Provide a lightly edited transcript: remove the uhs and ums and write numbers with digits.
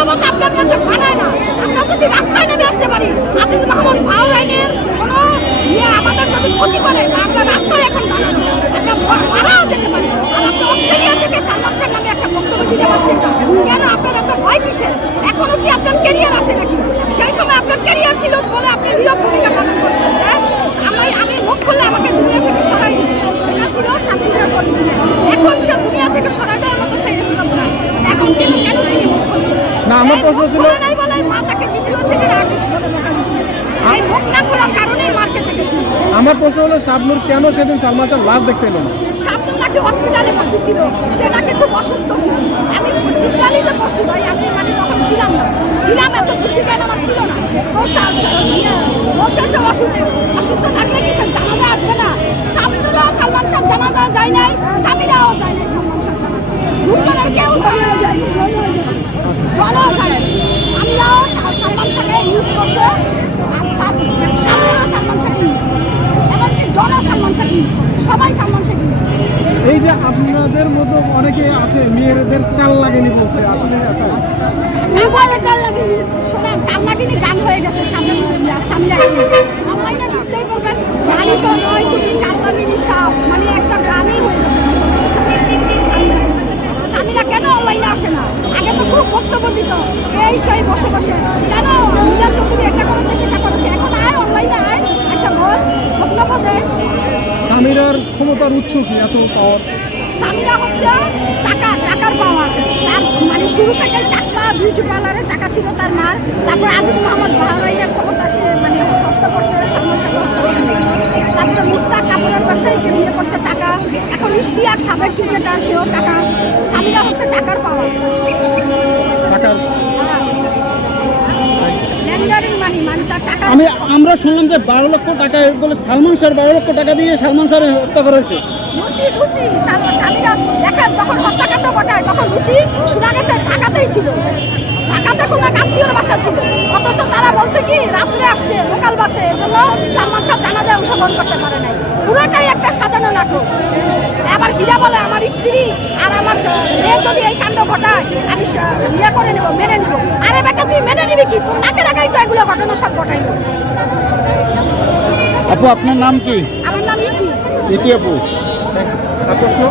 Video মতো আপনার কাছে বানায় না। আমরা যদি রাস্তায় নেমে আসতে পারি, আজিজ মাহমুদ ভাওয়াইনের কোনো আমাদের যদি ক্ষতি করে, আমরা রাস্তায় এখন বানানো, আমরা মারাও যেতে পারি। আর আপনি অস্ট্রেলিয়া থেকে সালমান শাহ নামে একটা বক্তব্য দিতে পারছেন না কেন? আপনার এত ভয় কিসের? এখনো কি আপনার ক্যারিয়ার আছে নাকি? সেই সময় আপনার ক্যারিয়ার ছিল বলে আপনি নীরব ভূমিকা পালন করছেন। আমি মুখ খুললে আমাকে দুনিয়া থেকে সরাই দিবে, এটা ছিল শান্তির পলিটিক। এখন সে দুনিয়া থেকে সরাই দেওয়ার মতো সেই রেসিপি নাই। এখন কেন তিনি মুখ খুলছেন না? আমার প্রশ্ন ছিল নাই বলে মা তাকে দ্বিতীয় শ্রেণীর আর্টিস্ট বলে দেখা দিচ্ছে। এই মুখ না খোলার কারণেই মা চেতে গেছে। আমার প্রশ্ন হলো শাবনূর কেন সেদিন সালমান শাহ লাশ দেখতে এলো না? শাবনূর নাকি হসপিটালে ভর্তি ছিল, সে নাকি খুব অসুস্থ ছিল। আমি চিত্রালিতে পড়ছি ভাই, আমি মানে তখন ছিলাম না, এত বুদ্ধি জ্ঞান আমার ছিল না। বলছে সে অসুস্থ থাকলে কি সে জানাজা আসবে না? শাবনূরও সালমান শাহ জানাজা যায় নাই, সামিরাও যায় নাই সালমান শাহ জানাজা। দুজনের কেউ জানাজা যায়নি, দলও যায় নাই। আমরাও সালমান শাহকে ইউজ করছে, আর শাবনূরও সালমান শাহকে ইউজ করছে, এমনকি দলও সালমান শাহকে ইউজ করছে, সবাই সালমান শাহকে ইউজ করছে। এই যে আপনাদের মতো অনেকে আছে মেয়েদের কাল লাগেনি বলছে, আসলে কাল লাগেনি, শোনেন, কাল লাগেনি গান হয়ে গেছে সামনে সামিরা। অনলাইনে দেখতেই পারবেন, গানই তো নয়, তুমি কাল লাগেনি সাপ, মানে একটা গানই হয়ে গেছে। সামিরা কেন অনলাইনে আসে না? আগে তো খুব বক্তব্য দিত, এই সেই বসে বসে। কেন নীলা চৌধুরী এটা করেছে সেটা করেছে, এখন আয় অনলাইনে আয়, আসা বল, বক্তব্য দেয়। সামিরার ক্ষমতার উৎস কি এত পাওয়ার? সামিরা হচ্ছে টাকার পাওয়ার। তার মানে শুরু থেকে চাকমা বিউটি পার্লারে টাকা ছিল তার মার। তারপর আজিজ মোহাম্মদ বাহরাইনের ক্ষমতা সে মানে রপ্ত করছে সালমান শাহ। তারপরে মুস্তাক কাপুরের ব্যবসায়ীকে বিয়ে করছে টাকা। এখন ইশতিয়াক সাবেক ক্রিকেটার, সেও টাকা। সামিরা হচ্ছে টাকার পাওয়ার, টাকার। ল্যান্ডারিং মানি, মানে তার টাকা। আমরা শুনলাম যে 12 লক্ষ টাকা বলে সালমান শাহ 12 লক্ষ টাকা দিয়ে সালমান শাহ হত্যা করা হয়েছে। রুচি সামিরা দেখেন, যখন হত্যাকাণ্ড ঘটায় তখন রুচি শোনা গেছে ঢাকাতেই ছিল, ঢাকাতে কোনো এক আত্মীয়র বাসা ছিল। অথচ তারা বলছে কি রাত্রে আসছে লোকাল বাসে, এজন্য সালমান শাহ জানাজায় অংশগ্রহণ করতে পারে নাই। পুরোটাই একটা সাজানো নাটক। আবার হীরা বলে আমার স্ত্রী আর আমার মেয়ে যদি এই কাণ্ড ঘটায় আমি ইয়ে করে নেব, মেনে নেব। আরে বেটা তুই মেনে নিবি কি? তোর নাকের আগাই তো এগুলো ঘটনা সব ঘটাইলো। আপু আপনার নাম কি? আমার নাম ইতি। ইতি আপু। প্রশ্ন